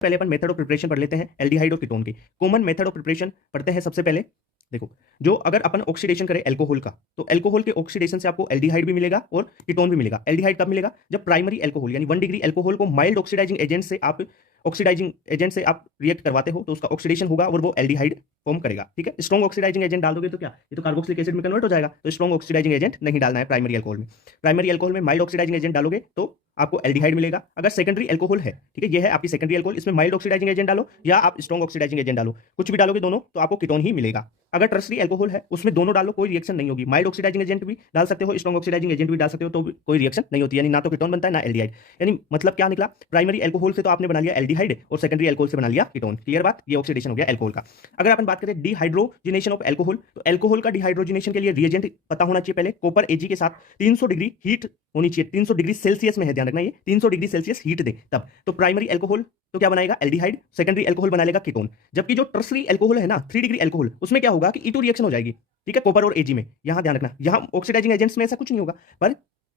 पहले अपन method of preparation पढ़ लेते हैं एल्डिहाइड और कीटोन की। कॉमन मेथड ऑफ प्रिपरेशन पढ़ते हैं सबसे पहले। देखो, जो अगर अपन ऑक्सीडेशन करें अल्कोहल का, तो अल्कोहल के ऑक्सीडेशन से आपको एल्डिहाइड भी मिलेगा और कीटोन भी मिलेगा। एल्डिहाइड कब मिलेगा? जब प्राइमरी अल्कोहल यानी 1 डिग्री अल्कोहल को माइल्ड ऑक्सीडाइजिंग एजेंट से आप रिएक्ट करवाते हो तो उसका ऑक्सीडेशन होगा और वो एल्डिहाइड फॉर्म करेगा। ठीक है, स्ट्रॉन्ग ऑक्सीडाइजिंग एजेंट डाल दोगे तो क्या, ये तो कार्बोक्सिलिक एसिड में कन्वर्ट हो जाएगा। तो स्ट्रॉन्ग ऑक्सीडाइजिंग एजेंट नहीं डालना है प्राइमरी अल्कोहल में। प्राइमरी अल्कोहल में माइल्ड ऑक्सीडाइजिंग एजेंट डालोगे तो आपको एल्डिहाइड मिलेगा। अगर सेकेंडरी अल्कोहल है, ठीक है, ये है आपकी सेकेंडरी अल्कोहल, इसमें माइल्ड ऑक्सीडाइजिंग एजेंट डालो या आप स्ट्रॉन्ग ऑक्सीडाइजिंग एजेंट डालो, कुछ भी डालोगे दोनों तो आपको कीटोन ही मिलेगा। अगर टर्सरी अल्कोहल है, उसमें दोनों डालो, कोई रिएक्शन नहीं होगी। माइल्ड ऑक्सीडाइजिंग एजेंट भी डाल सकते हो, स्ट्रॉन्ग ऑक्सीडाइजिंग एजेंट भी डाल सकते हो, तो कोई रिएक्शन नहीं होती, यानी ना तो कीटोन बनता है ना एल्डिहाइड। यानी मतलब क्या निकला, प्राइमरी अल्कोहल से तो आपने बना लिया एल्डिहाइड और सेकेंडरी अल्कोहल से बना लिया कीटोन। क्लियर बात, ये ऑक्सीडेशन हो गया अल्कोहल का। अगर अपन बात करें डिहाइड्रोजिनेशन ऑफ अल्कोहल, तो अल्कोहल का डिहाइड्रोजिनेशन के लिए रिएजेंट पता होना चाहिए पहले। कॉपर एजी के साथ 300 डिग्री हीट होनी चाहिए, 300 डिग्री सेल्सियस में है, ध्यान रखना, ये 300 डिग्री सेल्सियस हीट दे तब। तो प्राइमरी अल्कोहल तो क्या बनाएगा, एल्डिहाइड। सेकेंडरी अल्कोहल बना लेगा कीटोन। जबकि जो टर्सरी अल्कोहल है ना, 3 डिग्री अल्कोहल, उसमें क्या होगा कि E2 रिएक्शन हो जाएगी। ठीक है, कॉपर और एजी में। यहां ध्यान रखना, यहां ऑक्सीडाइजिंग एजेंट्स में ऐसा कुछ नहीं होगा, पर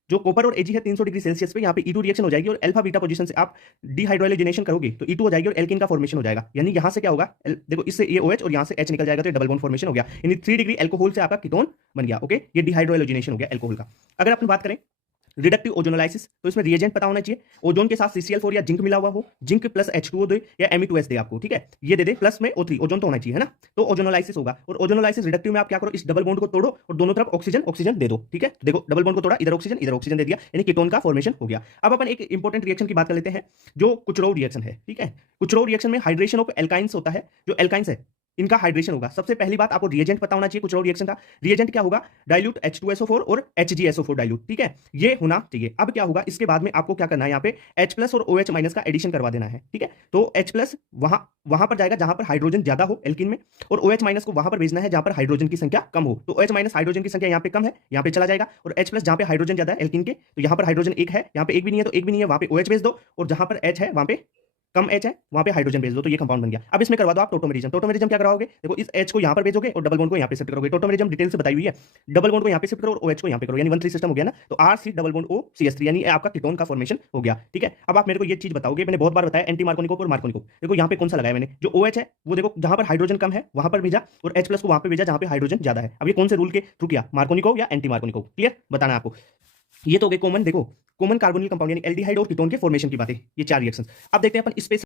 जो कॉपर और एजी है 300 डिग्री सेल्सियस पे, यहाँ पे E2 रिएक्शन हो जाएगी और अल्फा बीटा पोजीशन से आप डिहाइड्रोजनेशन करोगे तो E2 हो जाएगी और एल्किन का फॉर्मेशन हो जाएगा। यानी यहां से क्या होगा, देखो इससे ये OH और यहां से H निकल जाएगा तो डबल बॉन्ड फॉर्मेशन हो गया। यानी 3 डिग्री अल्कोहल से आपका कीटोन बन गया। ओके, ये डिहाइड्रोजनेशन हो गया अल्कोहल का। अगर अपन बात करें रिडक्टिव ओजोनोलाइसिस, तो इसमें रिएजेंट पता होना चाहिए। ओजोन के साथ CCl4 या जिंक मिला हुआ हो, जिंक प्लस H2O दे या Me2S दे आपको, ठीक है, ये दे दे, प्लस में O3, ओजोन तो होना चाहिए, है ना। तो ओजोनोलाइसिस होगा और ओजोनोलाइसिस रिडक्टिव में आप क्या करो, इस डबल बॉन्ड को तोड़ो और दोनों तरफ ऑक्सीजन दे दो। ठीक है, देखो डबल बॉन्ड को तोड़ा, इधर ऑक्सीजन दे दिया, यानी कीटोन का फॉर्मेशन हो गया। अब अपन एक इंपॉर्टेंट रिएक्शन की बात कर लेते हैं, जो कुचरोव रिएक्शन है। ठीक है, कुचरोव रिएक्शन में हाइड्रेशन ऑफ एल्काइंस होता है। जो एल्काइंस है इनका हाइड्रेशन होगा। सबसे पहली बात आपको रिएजेंट पता होना चाहिए कुचरोव रिएक्शन का। रिएजेंट क्या होगा, डाइल्यूट H2SO4 और HgSO4 डाइल्यूट। ठीक है, ये होना चाहिए। अब क्या होगा, इसके बाद में आपको क्या करना है, यहाँ पे H+ और OH- का एडिशन करवा देना है। ठीक है, तो H+ वहां पर जाएगा जहां पर हाइड्रोजन ज्यादा हो एल्किन में, और OH- को वहां पर भेजना है जहां पर हाइड्रोजन की संख्या कम हो। तो OH- हाइड्रोजन की संख्या यहाँ पे कम है, यहाँ पे चला जाएगा, और H+ जहां पे हाइड्रोजन ज्यादा है एल्किन के, तो यहाँ पर हाइड्रोजन एक है, यहाँ पे एक भी नहीं है तो एक भी नहीं है, वहां पे OH भेज दो, और जहां पर H है वहां पे कम H है, वहां पे हाइड्रोजन भेज दो, तो ये कंपाउंड बन गया। अब इसमें करवा दो आप टोटोमेरिज्म। टोटोमेरिज्म क्या कराओगे, देखो इस H को यहां पर भेजोगे और डबल बॉन्ड को यहां पे शिफ्ट करोगे। टोटोमेरिज्म डिटेल से बताई हुई है, डबल बॉन्ड को यहां पे शिफ्ट करो और OH को यहां पे करो, यानी 1-3 सिस्टम हो गया ना। तो R3 डबल बॉन्ड OCH3, यानी आपका कीटोन का फॉर्मेशन हो गया। ठीक है, अब आप मेरे को ये चीज बताओगे, मैंने बहुत बार बताया एंटी मार्कोनिको और मार्कोनिको। देखो यहाँ पे कौन सा लगाया मैंने, जो OH है वो देखो जहां पर हाइड्रोजन कम है वहां पर भेजा, और H+ को वहां पे भेजा जहां पे हाइड्रोजन ज्यादा है। अब ये कौन से रूल के थ्रू किया, मार्कोनिको या एंटी मार्कोनिको, क्लियर बताना आपको। ये तो हो गए कॉमन, देखो कॉमन कार्बोनिल कंपाउंड यानी एल्डिहाइड और कीटोन के फॉर्मेशन की बातें, ये 4 रिएक्शंस। अब देखते हैं अपन स्पेस